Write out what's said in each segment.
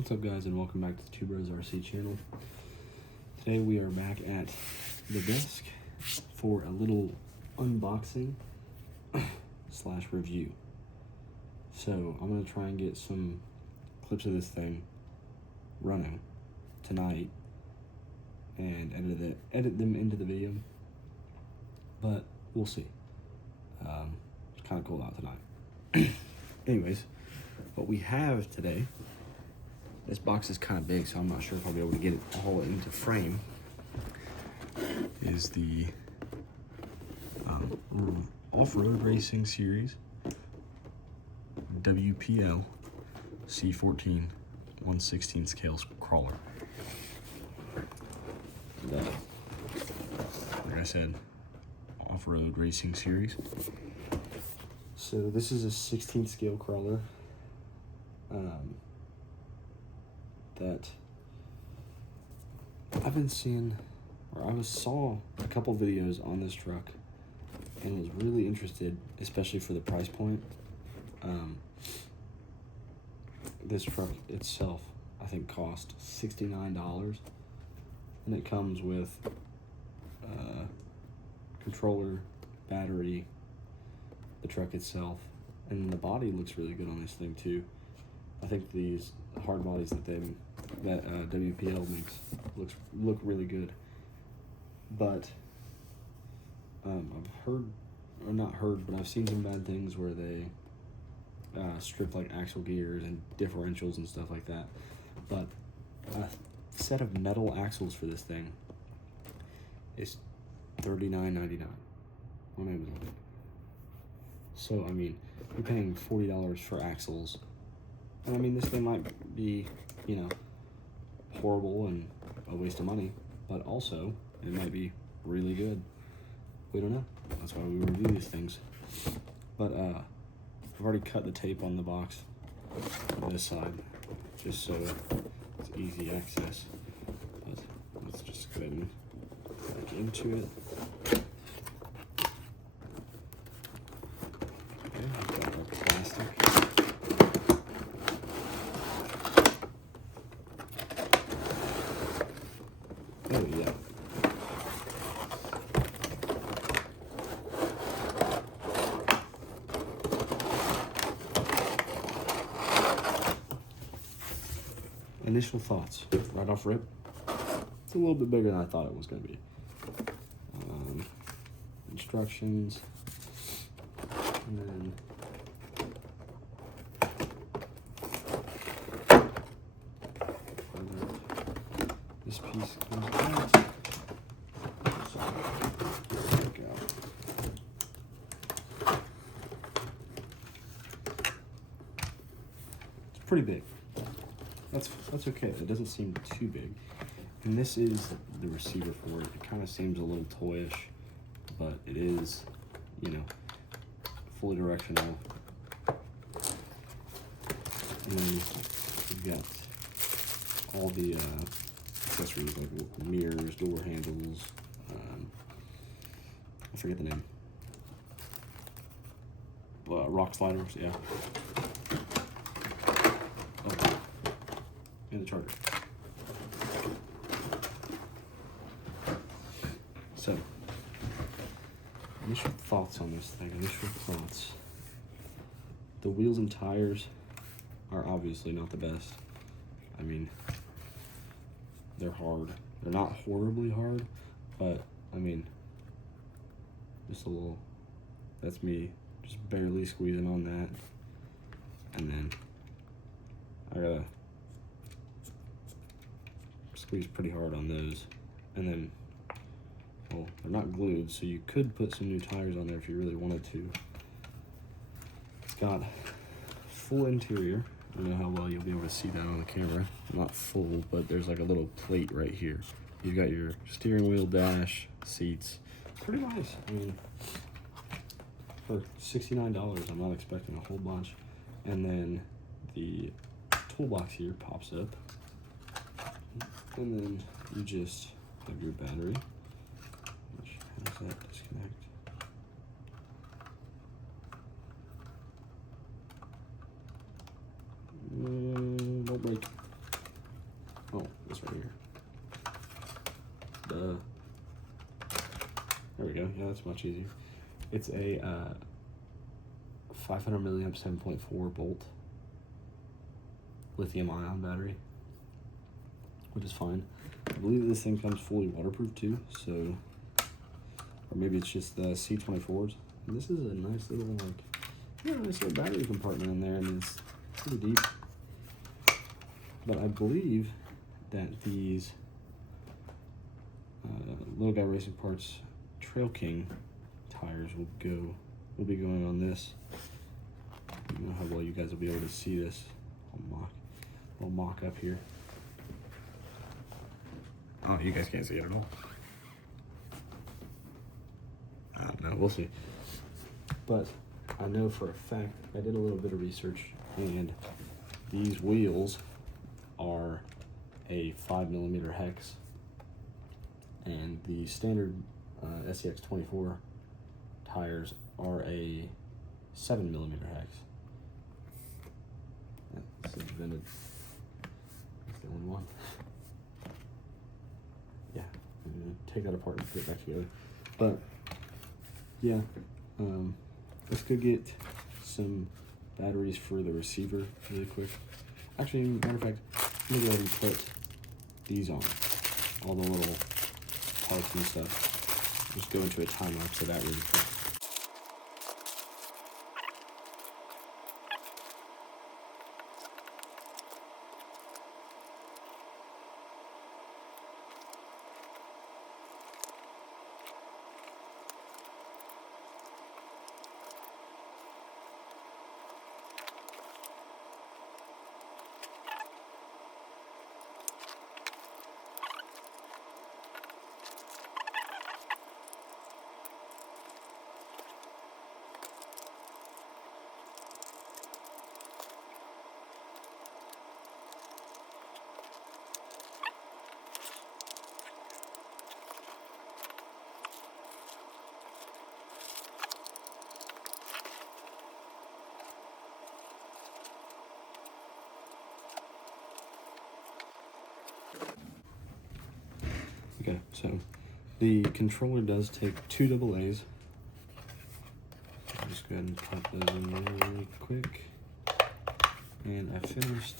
What's up, guys, and welcome back to the Two Bros RC channel. Today we are back at the desk for a little unboxing slash review. So I'm going to try and get some clips of this thing running tonight and edit them into the video, but we'll see. It's kind of cold out tonight. Anyways, what we have today, this box is kind of big, so I'm not sure if I'll be able to get it all into frame, is the Off-Road Racing Series WPL C14 1/16 scale crawler. Like I said, Off-Road Racing Series. So this is a 16 scale crawler that I've been seeing, or I saw a couple videos on this truck and was really interested, especially for the price point. This truck itself, I think, cost $69, and it comes with controller, battery, the truck itself, and the body looks really good on this thing too. I think these hard bodies that WPL makes look really good, but I've heard, or not heard, but I've seen some bad things where they strip like axle gears and differentials and stuff like that. But a set of metal axles for this thing is $39.99 on Amazon. So I mean, you're paying $40 for axles. And I mean, this thing might be, you know, horrible and a waste of money, but also it might be really good. We don't know. That's why we review these things. But I've already cut the tape on the box on this side, just so it's easy access. But let's just go ahead and back into it. Okay, we've got our plastic. Oh yeah. Initial thoughts, right off rip. It's a little bit bigger than I thought it was going to be. Instructions, and then this piece comes out. There we go. It's pretty big. That's okay. It doesn't seem too big. And this is the receiver for it. It kind of seems a little toyish, but it is, you know, fully directional. And then you've got all the accessories like mirrors, door handles. I forget the name. Rock sliders, yeah. Oh, and the charger. So, initial thoughts on this thing. Initial thoughts. The wheels and tires are obviously not the best. I mean, they're hard. They're not horribly hard, but I mean, just a little. That's me just barely squeezing on that, and then I gotta squeeze pretty hard on those, and then, well, they're not glued, so you could put some new tires on there if you really wanted to. It's got full interior. I don't know how well you'll be able to see that on the camera. Not full, but there's like a little plate right here. You've got your steering wheel, dash, seats. Pretty nice. I mean, for $69, I'm not expecting a whole bunch. And then the toolbox here pops up. And then you just have your battery, which has that disconnect. Don't break. this right here. Duh. There we go. Yeah, that's much easier. It's a 500 milliamp 7.4 volt lithium ion battery, which is fine. I believe this thing comes fully waterproof too, so, or maybe it's just the C14s. And this is a nice little, like, yeah, nice little battery compartment in there, and it's pretty deep. But I believe that these Little Guy Racing Parts Trail King tires will be going on this. I don't know how well you guys will be able to see this. I'll mock up here. Oh, you guys can't see it at all. I don't know, we'll see. But I know for a fact, I did a little bit of research, and these wheels are a 5mm hex, and the standard SCX24 tires are a 7mm hex. That's invented. That's the only one. Yeah, take that apart and put it back together. But yeah, let's go get some batteries for the receiver really quick. Actually, matter of fact, I'm gonna go ahead and put these on, all the little parts and stuff. Just go into a time lapse of that really quick. Okay, so the controller does take 2 AA's. I'll just go ahead and pop those in there really quick. And I finished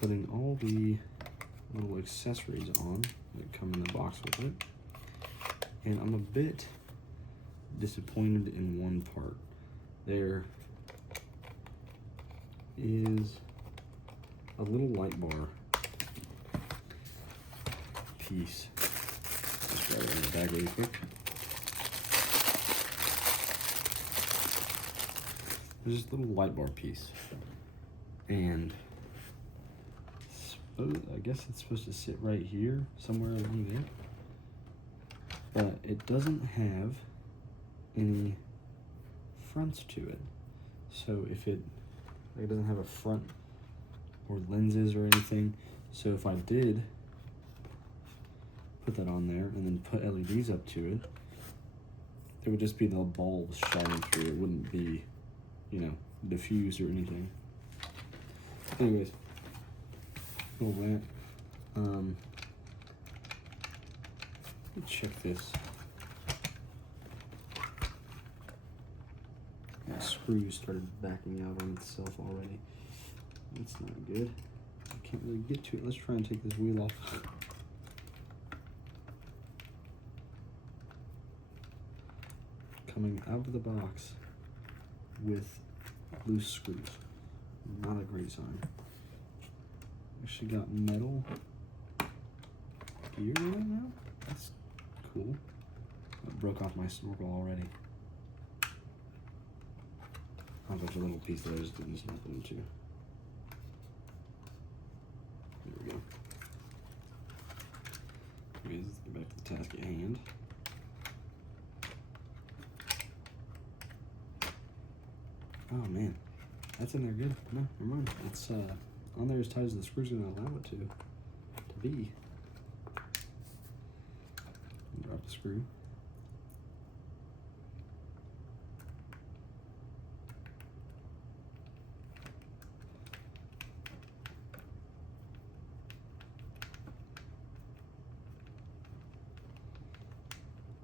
putting all the little accessories on that come in the box with it. And I'm a bit disappointed in one part. There is a little light bar piece. Just grab it in the bag really quick. There's this little light bar piece, and I guess it's supposed to sit right here, somewhere along there. But it doesn't have any fronts to it. So if it doesn't have a front or lenses or anything. So if I did put that on there and then put LEDs up to it, it would just be the bulbs shining through. It wouldn't be, you know, diffused or anything. Anyways, little rant. Let me check this. The screw started backing out on itself already. That's not good. I can't really get to it. Let's try and take this wheel off. Coming out of the box with loose screws. Not a great sign. Actually got metal gear in it now. That's cool. I broke off my snorkel already. Oh, there's a little piece that I just didn't snap into. There we go. Anyways, let's get back to the task at hand. Oh man, that's in there good. No, never mind. It's on there as tight as the screw's gonna allow it to be. Drop the screw.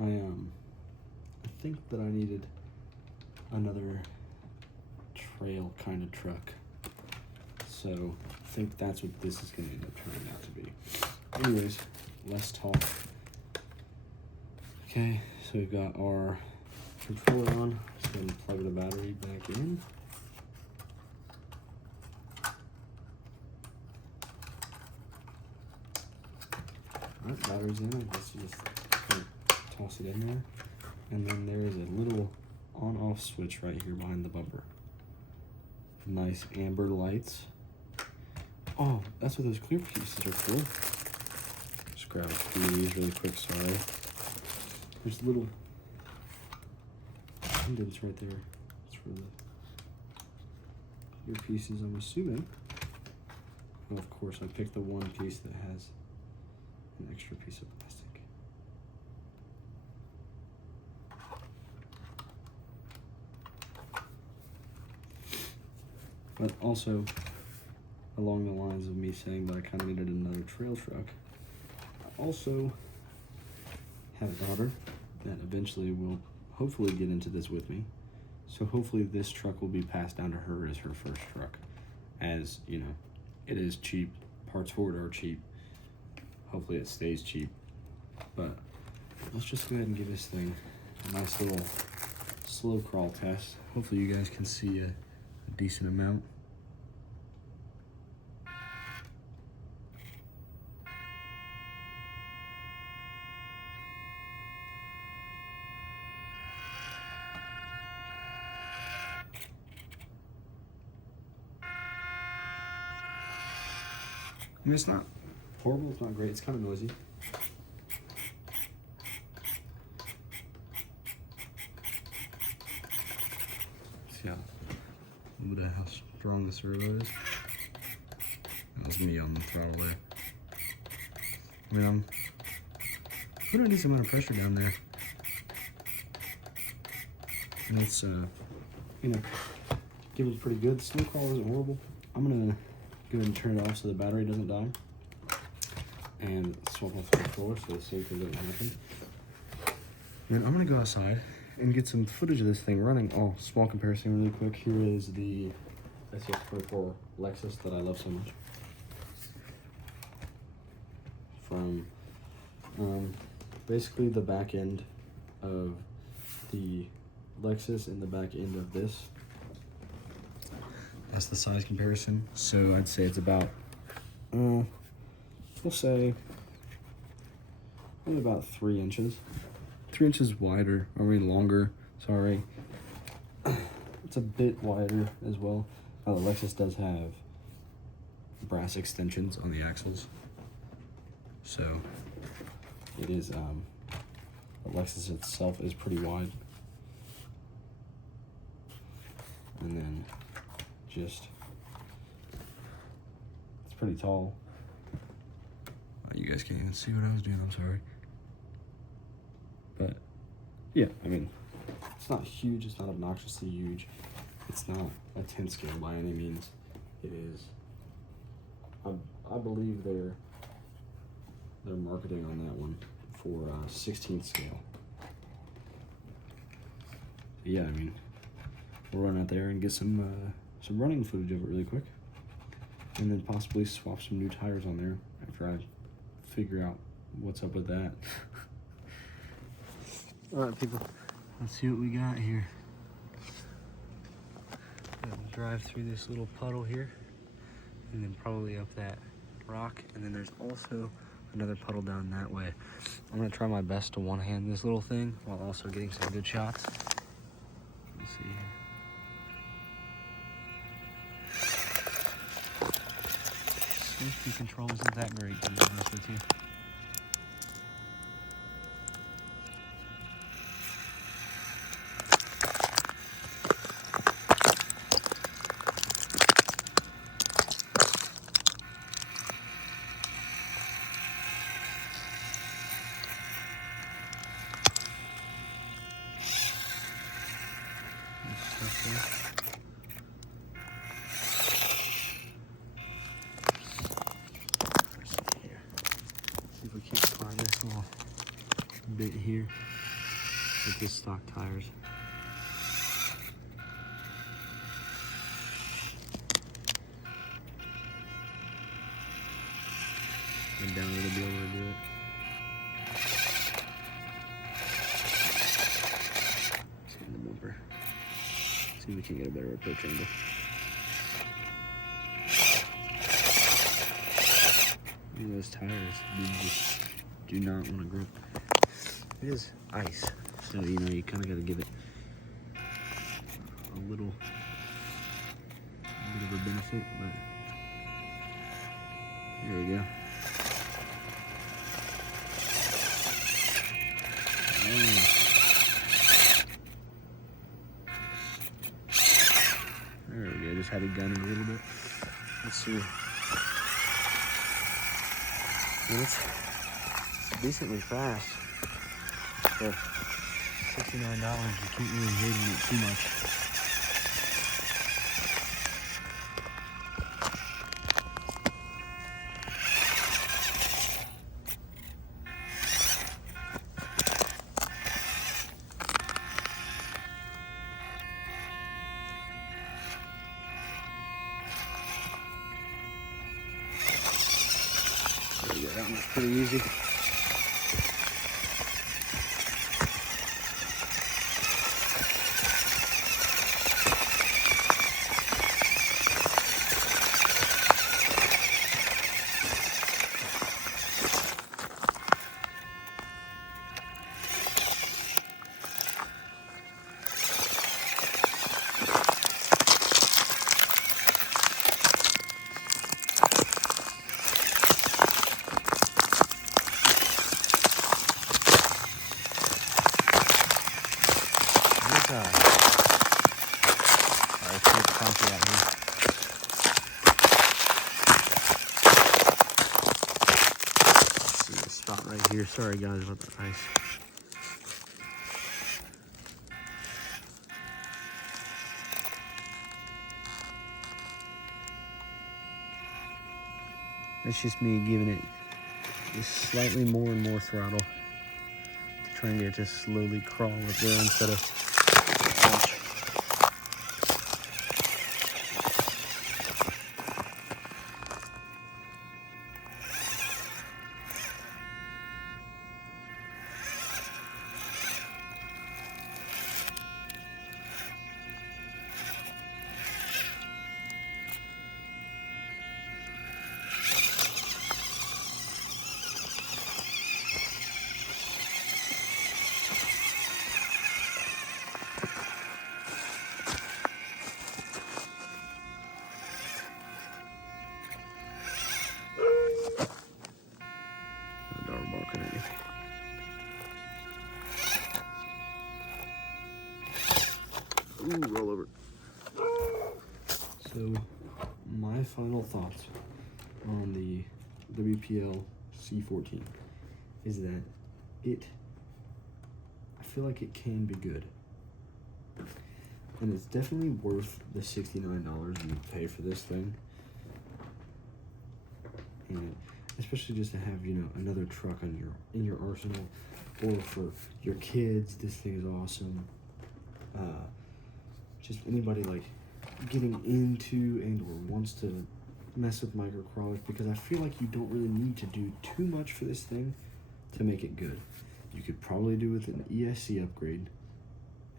I think that I needed another trail kind of truck. So I think that's what this is going to end up turning out to be. Anyways, less talk. Okay, so we've got our controller on. Just going to plug the battery back in. Alright, battery's in. I guess you just toss it in there. And then there is a little on-off switch right here behind the bumper. Nice amber lights. Oh, that's what those clear pieces are for. Just grab a few of these really quick, sorry. There's little indents right there. It's for the clear pieces, I'm assuming. And of course, I picked the one piece that has an extra piece of plastic. But also, along the lines of me saying that I kind of needed another trail truck, I also have a daughter that eventually will hopefully get into this with me. So hopefully this truck will be passed down to her as her first truck. As, you know, it is cheap. Parts for it are cheap. Hopefully it stays cheap. But let's just go ahead and give this thing a nice little slow crawl test. Hopefully you guys can see a decent amount. I mean, it's not horrible, it's not great, it's kind of noisy. See how, a little bit of how strong the servo is. That was me on the throttle there. I mean, I'm putting a decent amount of pressure down there. And it's, you know, giving pretty good. The slow crawl isn't horrible. I'm gonna go ahead and turn it off so the battery doesn't die. And swap off the controller so the safety doesn't happen. And I'm gonna go outside and get some footage of this thing running. Oh, small comparison really quick. Here is the c14 Lexus that I love so much. From basically the back end of the Lexus and the back end of this. That's the size comparison. So I'd say it's about, we'll say, maybe about 3 inches. 3 inches wider, I mean longer, sorry. It's a bit wider as well. The Lexus does have brass extensions on the axles. So it is, the Lexus itself is pretty wide. And then just, it's pretty tall. You guys can't even see what I was doing, I'm sorry. But yeah, I mean, it's not huge, it's not obnoxiously huge. It's not a 10 scale by any means. It is, I believe they're marketing on that one for 16th scale. But yeah, I mean, we'll run out there and get some running footage of it really quick, and then possibly swap some new tires on there after I figure out what's up with that. All right, people, let's see what we got here. Drive through this little puddle here, and then probably up that rock, and then there's also another puddle down that way. I'm gonna try my best to one-hand this little thing while also getting some good shots. Let's see here. Safety control isn't that great, to be honest with you. See if we can't find this little bit here. with his stock tires. And down a little bit able to do it. Let's get in the bumper. See if we can get a better approach angle. Look at those tires. You just do not want to grip. It is ice, so you know you kind of got to give it a little bit of a benefit, but here we go. There we go, just had it gunning a little bit. Let's see. And it's decently fast. For $69, you can't really hate on it too much. There we go, that one's pretty easy. Let's get the concrete out here. Let's see the spot right here. Sorry guys about the ice. That's just me giving it just slightly more and more throttle to try and get it to slowly crawl up there instead of launch. Barking at you. Ooh, roll over. So, my final thoughts on the WPL C14 is that I feel like it can be good. And it's definitely worth the $69 you pay for this thing. And especially just to have, you know, another truck on in your arsenal, or for your kids, this thing is awesome. Just anybody like getting into and or wants to mess with micro crawlers, because I feel like you don't really need to do too much for this thing to make it good. You could probably do with an ESC upgrade,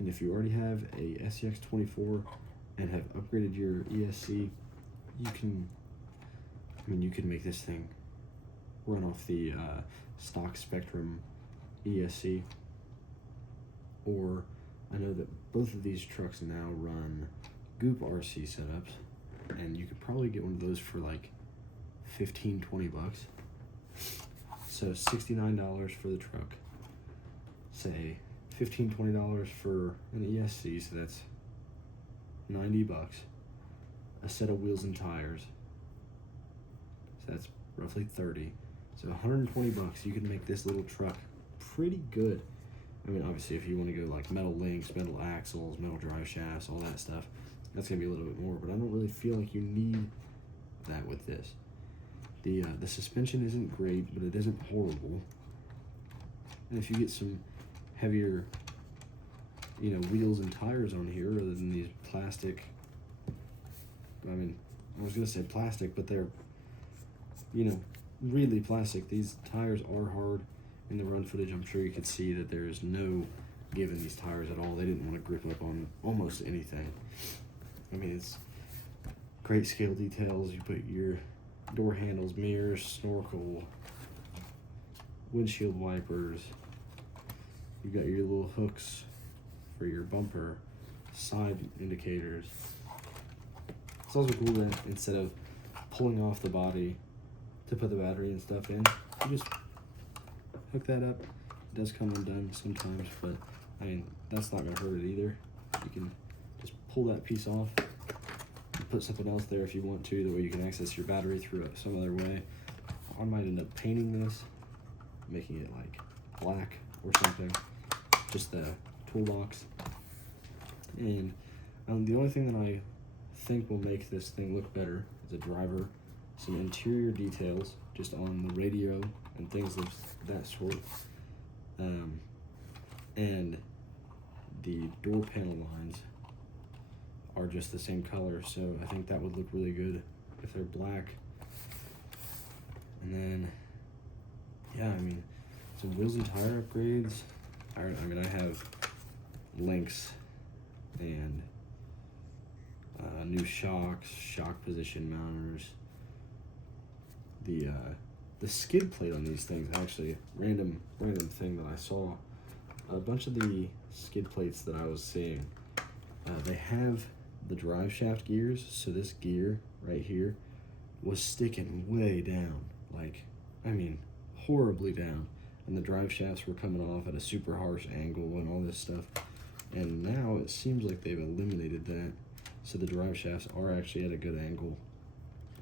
and if you already have a SCX24 and have upgraded your ESC, you can make this thing run off the stock Spectrum ESC. Or I know that both of these trucks now run Goop RC setups, and you could probably get one of those for like $15-20. So $69 for the truck, say $15-20 for an ESC, so that's $90. A set of wheels and tires, so that's roughly $30. So $120, you can make this little truck pretty good. I mean, obviously, if you want to go like metal links, metal axles, metal drive shafts, all that stuff, that's gonna be a little bit more. But I don't really feel like you need that with this. The suspension isn't great, but it isn't horrible. And if you get some heavier you know, wheels and tires on here rather than these plastic. I mean, I was gonna say plastic, but they're, you know, really plastic. These tires are hard. In the run footage, I'm sure you could see that there is no give in these tires at all. They didn't want to grip up on almost anything. I mean, it's great scale details. You put your door handles, mirrors, snorkel, windshield wipers. You got your little hooks for your bumper, side indicators. It's also cool that instead of pulling off the body to put the battery and stuff in, you just hook that up. It does come undone sometimes, but I mean, that's not gonna hurt it either. You can just pull that piece off and put something else there if you want to, the way you can access your battery through some other way. I might end up painting this, making it like black or something, just the toolbox. And the only thing that I think will make this thing look better as a driver, some interior details just on the radio and things of that sort, and the door panel lines are just the same color, so I think that would look really good if they're black. And then, yeah, I mean, some wheels and tire upgrades. I mean, I have links and new shocks, shock position mounters. The skid plate on these things, actually, random thing that I saw. A bunch of the skid plates that I was seeing, they have the drive shaft gears, so this gear right here was sticking way down, like, I mean, horribly down, and the drive shafts were coming off at a super harsh angle and all this stuff. And now it seems like they've eliminated that, so the drive shafts are actually at a good angle,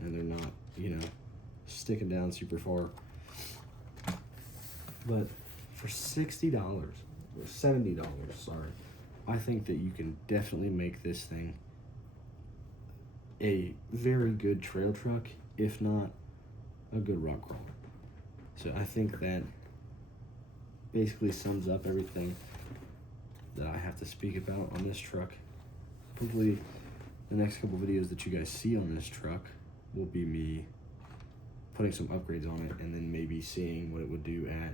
and they're not, you know, sticking down super far. But for $60 or $70, sorry, I think that you can definitely make this thing a very good trail truck, if not a good rock crawler. So I think that basically sums up everything that I have to speak about on this truck. Hopefully the next couple videos that you guys see on this truck will be me putting some upgrades on it, and then maybe seeing what it would do at,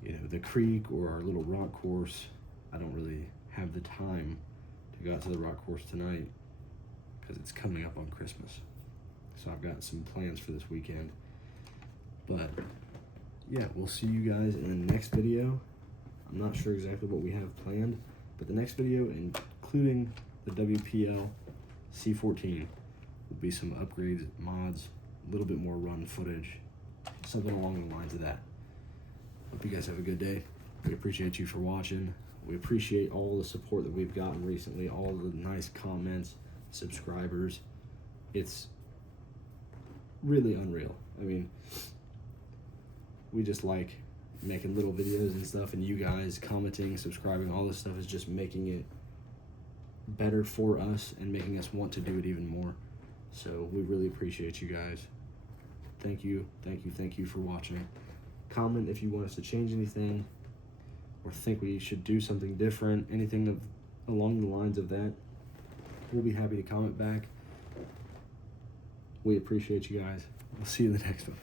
you know, the creek or our little rock course. I don't really have the time to go out to the rock course tonight because it's coming up on Christmas. So I've got some plans for this weekend. But yeah, we'll see you guys in the next video. I'm not sure exactly what we have planned, but the next video, including the WPL C14, will be some upgrades, mods, a little bit more run footage, something along the lines of that. Hope you guys have a good day. We appreciate you for watching. We appreciate all the support that we've gotten recently, all the nice comments, subscribers. It's really unreal. I mean, we just like making little videos and stuff, and you guys commenting, subscribing, all this stuff is just making it better for us and making us want to do it even more. So we really appreciate you guys. Thank you for watching. Comment if you want us to change anything or think we should do something different, anything along the lines of that. We'll be happy to comment back. We appreciate you guys. We'll see you in the next one.